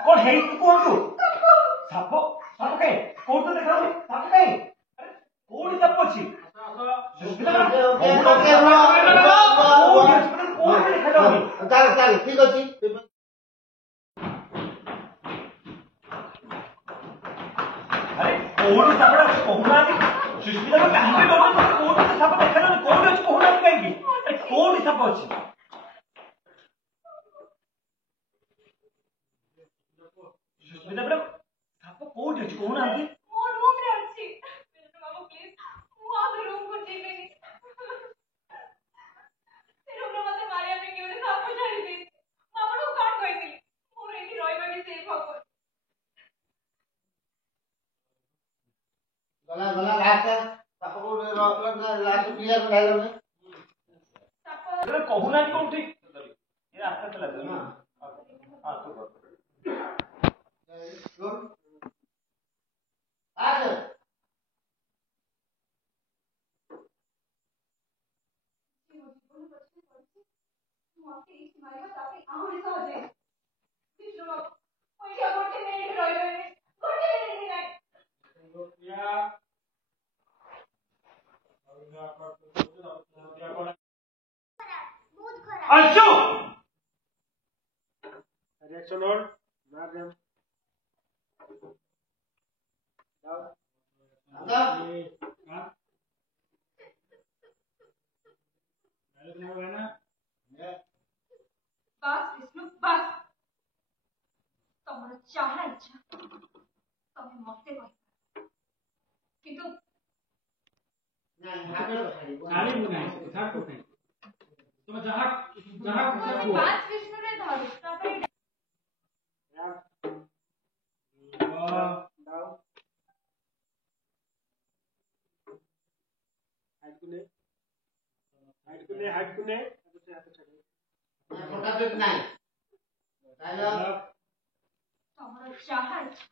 कौन है कौन साप साप कहीं कौन तो देखा साप कहीं कौन साप अच्छी ठीक अच्छी अरे कौन सापड़ा कहूना सुष्मिता को कहीं पे कौन साप देखा कौन अच्छी कहूना कहीं कौन साप अच्छी सुष्मिता मैडम साप कौन अच्छी कहूना मो रूम रे अछि बाबू प्लीज मो आ रूम को जीवेनी से रूम रे मते मारिया पे केउ साप छाड़ी दे बाबू काट कहती मोर एठी रहइबा भी सेफ हो गला लास्ट साप को लास्ट क्लियर में डायलॉग में साप अरे कहूना कौन ठीक ये रास्ता चला ना हां तो गुड आज मोके इस मारिबा ताके आहुरी सहजे विष्णु बाबू ओइ के गोटे मिनिट रहइबे गोटे मिनिट नाही अंशु रिएक्शन और मार दे बस विष्णु बस तमर चाहा इच्छा तमे मते कहि किंतु नाली मुनाई था को नहीं तुम जहां तमे पांच विष्णु रे धर तापर डाउन हाइट को ले दूसरे हाथ छड़े फोटा देख नहीं डायलॉग तमर चाहा इच्छा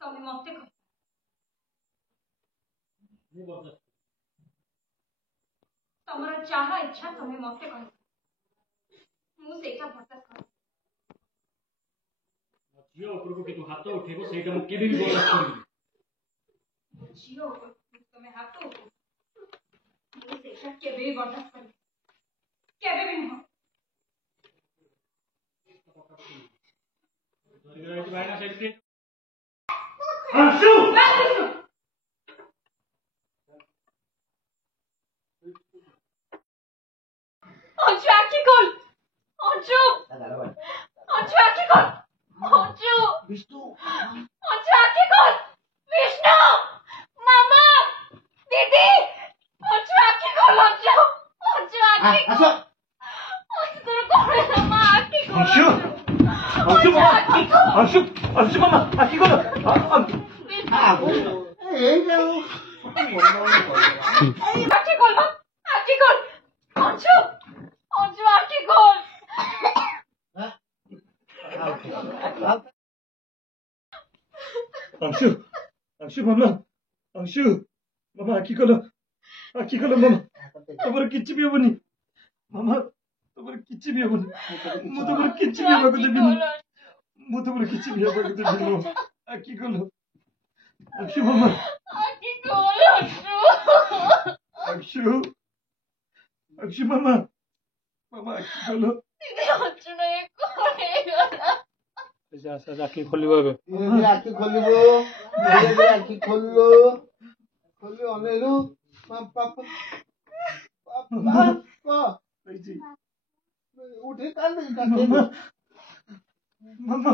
तमे मते कहि नहीं बोल तमर चाहा इच्छा तमे मते कहि मु सेका बर्दाश्त कर जियो ऊपर को के तू हाथ उठेबो सेटा मु केबे भी बर्दाश्त करिबी जियो तमे हाथ उठो मु सेका केबे भी बर्दाश्त कर केबे भी न धरिगरा भाई ना साइड से अंशु अंशु आखी खोल अंशु अंशु आखी खोल अंशु विष्णु अंशु आखी खोल विष्णु मामा दीदी अंशु आखी खोल अंशु अंशु आखी अच्छा अंशु तोर कोड़े मामा आखी खोल अंशु अंशु मामा अंशु अंशु मामा आखी खोलो ए जाओ आखी खोल मां आखी खोल अंशु अंशु आखी खोल अंशु अंशु मामा आखी खोलो मामा तमर किछि भी होबनी मामा तमर किछि भी होबनी मु तमर किछि भी होबक देबिनी मु तमर किछि भी होबक देबिनी आखी खोलो अंशु मामा आखी खोल अंशु अंशु मामा आखी खोलो दीदी अंशु नहीं खोलेगा ऐसा आखी खोलिबो धीरे धीरे आखि खोलिबो धीरे धीरे आखि खोलो खोलो अनेलु पापा उठे काल मामा मामा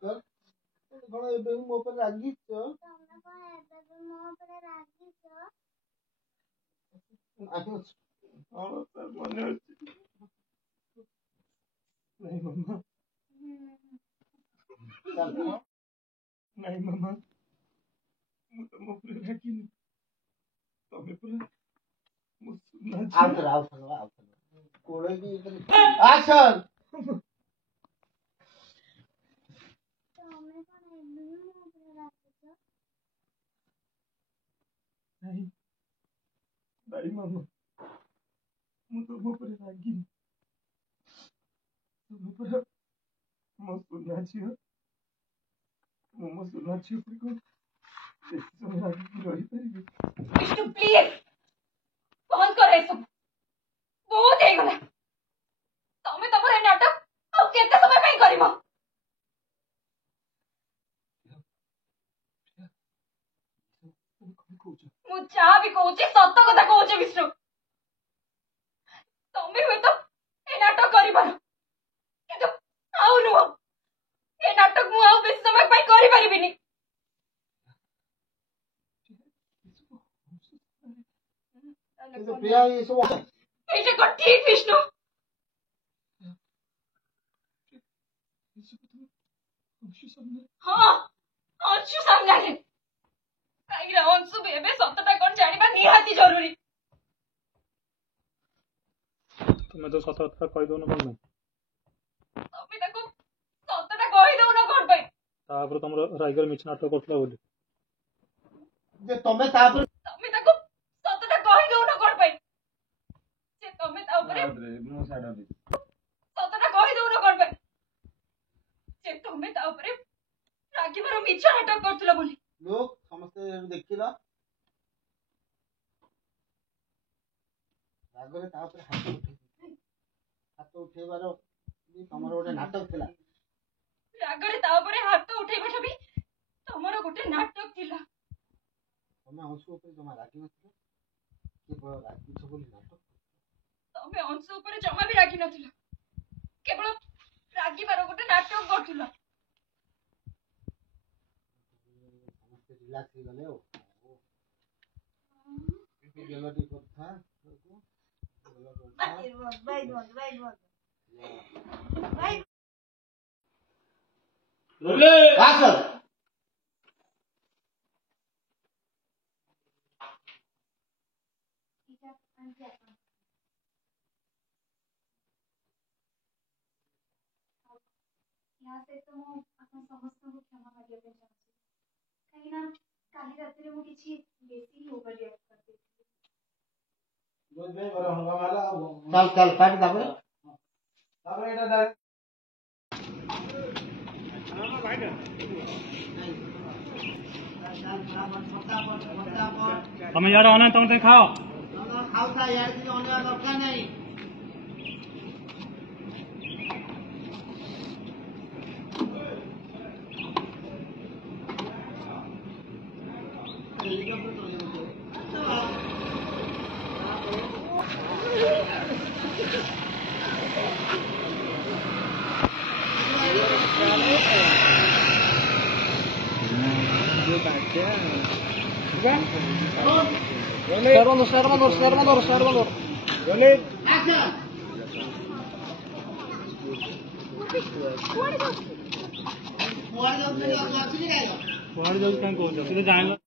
कर कोन एबे मो पर रागी छ तमने को एबे मो पर रागी छ और सर मने नहीं मामा नहीं मामा मु तो मोपरे राखिनी तमे पुरा मु सुना आओ कोड़े की एक्शन नहीं मामा मु तो मो पर रागिनी तुम पर मो सुना छियो मो सुना छियो पर को समय रागिनी रही परिबे विष्णु प्लीज बंद कर ए सब बहुत हे गला तमे तमर ए नाटक आ केते समय पे करिवो मु जा भी कहूची सत्य कथा कहूची विष्णु तमे हुए तो ए नाटक करि पारो किंतु आउ नुह ए नाटक मु आउ बेसी समय पे करि परिबिनी କିନ୍ତୁ ପ୍ରିୟା ଏ ସବୁ ଏଇଟା କଣ ଠିକ ବିଷ୍ଣୁ ହଁ ଅଂଶୁ ସାମ୍ନାରେ କାହିଁକିନା ଅଂଶୁ ବି ଏବେ ସତଟା କଣ ଜାଣିବା ନିହାତି ଜରୁରୀ तुम्हें तो सत कथा कहि दउन कोन ତମେ ତାକୁ ସତଟା କହିଦଉନ କଣ ପାଇଁ तापर तुम राइगर मिछ नाटक करथला बोली ଯେ ତମେ ତାପରେ ତମେ ତାକୁ ସତଟା କହିଦଉନ କଣ ପାଇଁ ଯେ ତମେ ତା ଉପରେ ସତଟା କହିଦଉନ କଣ ପାଇଁ ଯେ ତମେ ତା ଉପରେ ରାଗିବାର ମିଛ ନାଟକ କରୁଥିଲ ବୋଲି ଲୋକ ସମସ୍ତେ ଦେଖିଲ ରାଗରେ ତା ଉପରେ ହାତ ଉଠେଇବାର ବି ତମର ଗୋଟେ ନାଟକ ଥିଲା ରାଗରେ ତା ଉପରେ ହାତ ଉଠେଇବାଟା ବି ତମର ଗୋଟେ ନାଟକ ଥିଲା ତମେ ଅଂଶୁ ଉପରେ ଜମା ରାଗି ନଥିଲ କେବଳ ରାଗିଛ ବୋଲି ନାଟକ ତମେ ଅଂଶ ଉପରେ ଜମା ବି ରାଗି ନଥିଲ କେବଳ ରାଗିବାର ଗୋଟେ ନାଟକ କରୁଥିଲ ସମସ୍ତେ ରିଲାକ୍ସ ହେଇଗଲେ ଆଉ ଗେଲଟି କଥା ଆସ यहाँ से तो मु अपन समस्त को क्षमा मागिया पे चाहूची काहे ना काली रात्रि मु किछि बेसी ही ओवर रिएक्ट कर देथि बोल बे बड़ा हंगामा वाला चल काट तापर एटा તમે યાર આનંદ તમે ખાઓ ખાવતા યાર କିଛି ଅନେବା ଦରକାର ନାହିଁ Servador. କୁଆଡେ ଯାଉଛ କାଇଁ କହୁଛ କିନ୍ତୁ ଜାଣିଲ